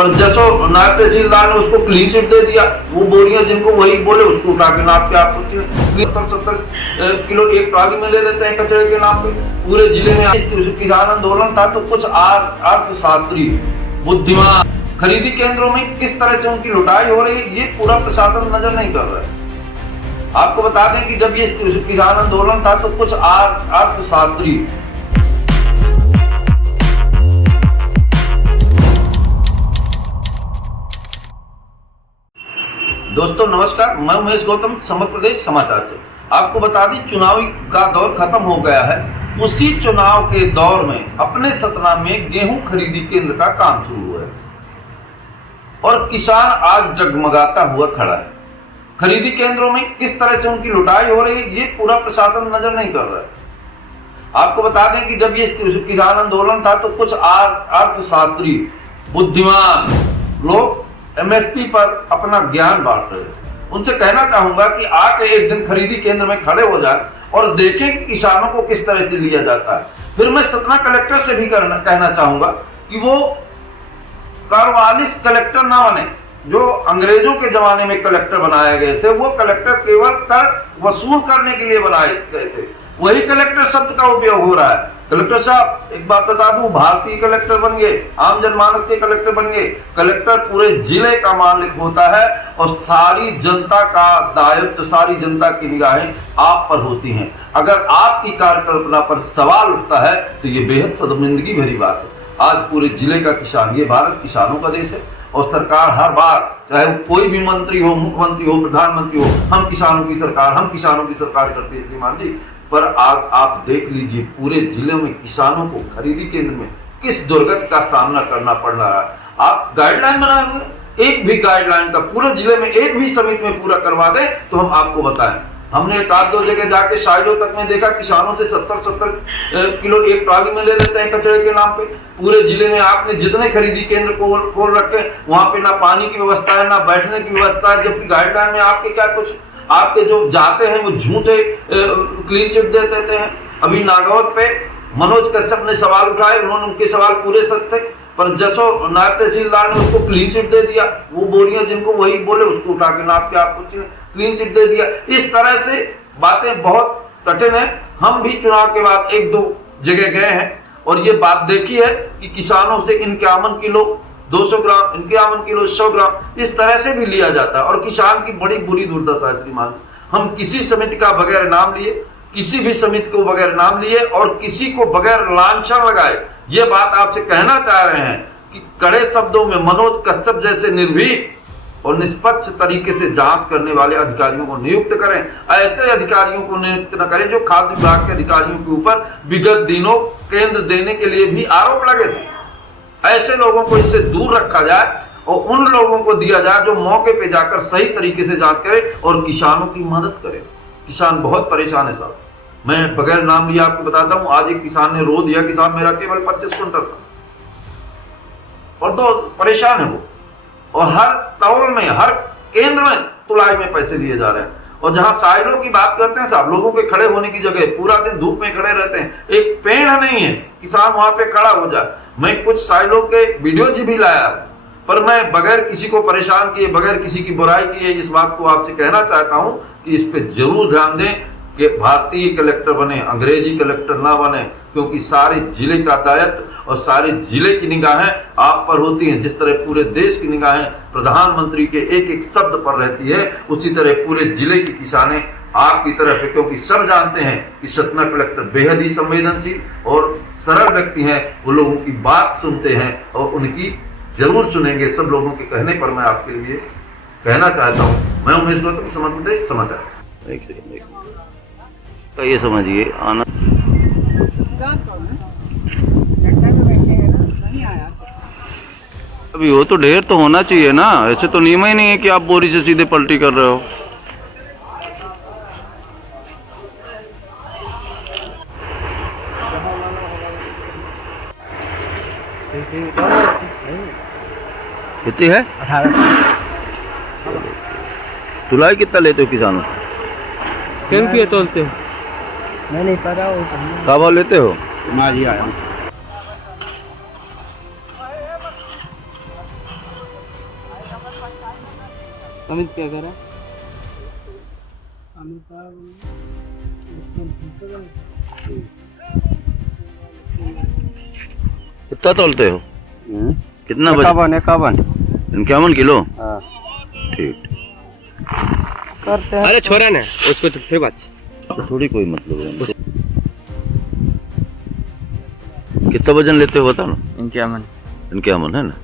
पर जसो नायब तहसीलदार ने उसको क्लीन चिट दे दिया। वो बोरियां जिनको वही बोले उसको उठा के नाप के आपको 70 किलो एक ट्रॉली में ले लेते हैं कचरे के नाम पे। पूरे जिले में किसान आंदोलन था तो कुछ अर्थशास्त्री बुद्धिमान खरीदी केंद्रों में किस तरह से उनकी लुटाई हो रही है ये पूरा प्रशासन नजर नहीं कर रहा है। आपको बता दें कि जब ये किसान आंदोलन था तो कुछ अर्थशास्त्री दोस्तों नमस्कार, मैं उमेश गौतम, समग्र प्रदेश समाचार से। आपको बता दें चुनावी का दौर खत्म हो गया है। उसी चुनाव के दौर में अपने सतना में गेहूं खरीदी केंद्र का काम शुरू हुआ है और किसान आज डगमगाता हुआ खड़ा है। खरीदी केंद्रों में किस तरह से उनकी लुटाई हो रही है ये पूरा प्रशासन नजर नहीं कर रहा है। आपको बता दें कि जब ये किसान आंदोलन था तो कुछ अर्थशास्त्री बुद्धिमान लोग एमएसपी पर अपना ज्ञान बांट रहे हैं। उनसे कहना चाहूंगा कि आके एक दिन खरीदी केंद्र में खड़े हो जाए और देखें कि किसानों को किस तरह से लिया जाता है। फिर मैं सतना कलेक्टर से भी कहना चाहूंगा कि वो कार्वालिस कलेक्टर ना बने। जो अंग्रेजों के जमाने में कलेक्टर बनाए गए थे वो कलेक्टर केवल कर वसूल करने के लिए बनाए गए थे। वही कलेक्टर शब्द का उपयोग हो रहा है। कलेक्टर साहब एक बात बता दूं, भारतीय कलेक्टर बन गए, आम जनमानस के कलेक्टर बन गए। कलेक्टर पूरे जिले का मालिक होता है और सारी जनता का दायित्व, सारी जनता की निगाहें आप पर होती हैं। अगर आपकी कार्यकल्पना पर सवाल उठता है तो ये बेहद शर्मिंदगी भरी बात है। आज पूरे जिले का किसान, ये भारत किसानों का देश है और सरकार हर बार, चाहे वो कोई भी मंत्री हो, मुख्यमंत्री हो, प्रधानमंत्री हो, हम किसानों की सरकार करती है श्रीमान जी। पर आप देख लीजिए पूरे जिले में किसानों को खरीदी केंद्र में किस दुर्गति का सामना करना पड़ रहा है। आप गाइडलाइन बनाए हुए, एक भी गाइडलाइन का पूरे जिले में एक भी समिति में पूरा करवा दें तो हम आपको बताएं। हमने एक आध दो जगह जाके साइडों तक में देखा किसानों से 70 किलो एक ट्रॉली में ले लेते हैं कचरे के नाम पे। पूरे जिले में आपने जितने खरीदी केंद्र खोल रखे वहां पे ना पानी की व्यवस्था है, ना बैठने की व्यवस्था है, जबकि गाइडलाइन में आपके क्या कुछ आपके जो जाते हैं वो झूठे क्लीन चिट दे देते हैं। अभी नागौद पे मनोज कश्यप ने सवाल उठाए, उन्होंने उनके सवाल पूरे सच थे, पर जसो नायब तहसीलदार ने उसको क्लीन चिट दे दिया। वो बोरियां जिनको वही बोले उसको उठा के नाप के आपको क्लीन चिट दे दिया। इस तरह से बातें बहुत कठिन है। हम भी चुनाव के बाद एक दो जगह गए हैं और ये बात देखी है कि किसानों से 51 किलो 200 ग्राम, 51 किलो 100 ग्राम इस तरह से भी लिया जाता है और किसान की बड़ी बुरी दुर्दशा है श्रीमान। हम किसी समिति का बगैर नाम लिए, किसी भी समिति को बगैर नाम लिए और किसी को बगैर लांछन लगाए ये बात आपसे कहना चाह रहे हैं कि कड़े शब्दों में मनोज कश्यप जैसे निर्भीक और निष्पक्ष तरीके से जांच करने वाले अधिकारियों को नियुक्त करें। ऐसे अधिकारियों को नियुक्त न करें जो खाद्य विभाग के अधिकारियों के ऊपर विगत दिनों केंद्र देने के लिए भी आरोप लगे थे। ऐसे लोगों को इससे दूर रखा जाए और उन लोगों को दिया जाए जो मौके पे जाकर सही तरीके से जांच करे और किसानों की मदद करे। किसान बहुत परेशान है साहब। मैं बगैर नाम लिया आपको बताता हूं, आज एक किसान ने रो दिया कि साहब मेरा केवल 25 क्विंटल था और तो परेशान है वो। और हर तौल में, हर केंद्र में तुलाई में पैसे लिए जा रहे हैं। और जहां साइलों की बात करते हैं साहब, लोगों के खड़े होने की जगह पूरा दिन धूप में खड़े रहते हैं, एक पेड़ नहीं है किसान वहां पे खड़ा हो जाए। मैं कुछ साइलों के वीडियोज भी लाया पर मैं बगैर किसी को परेशान किए, बगैर किसी की बुराई किए इस बात को आपसे कहना चाहता हूं कि इस पे जरूर ध्यान दें कि भारतीय कलेक्टर बने, अंग्रेजी कलेक्टर ना बने, क्योंकि सारे जिले का दायित्व और सारे जिले की निगाहें आप पर होती हैं। जिस तरह पूरे देश की निगाहें प्रधानमंत्री के एक एक शब्द पर रहती है, उसी तरह पूरे जिले की किसानें आपकी तरफ है, क्योंकि सब जानते हैं कि सतना कलेक्टर बेहद ही संवेदनशील और सरल व्यक्ति हैं। वो लोगों की बात सुनते हैं और उनकी जरूर सुनेंगे। सब लोगों के कहने पर मैं आपके लिए कहना चाहता हूँ। मैं उमेश गौतम, समग्र प्रदेश समाचार। एक सेकंड तो ये समझिए आना अभी वो तो ढेर तो होना चाहिए ना। ऐसे तो नियम ही नहीं है कि आप बोरी से सीधे पलटी कर रहे हो। कितनी है? 18। तुलाई कितना लेते हो किसानों? क्या रुपये तोलते हो? मैं नहीं पता। क्या भाव लेते हो? मैं जी आया हूँ। अमित क्या कर रहा है? कितना तोलते हो? कितना बजे? 51 किलो। ठीक। करते हैं। अरे छोरा ना उसको तो फिर बात तो थोड़ी कोई मतलब है। कितना वजन लेते हो बता ना। 51 51 है ना।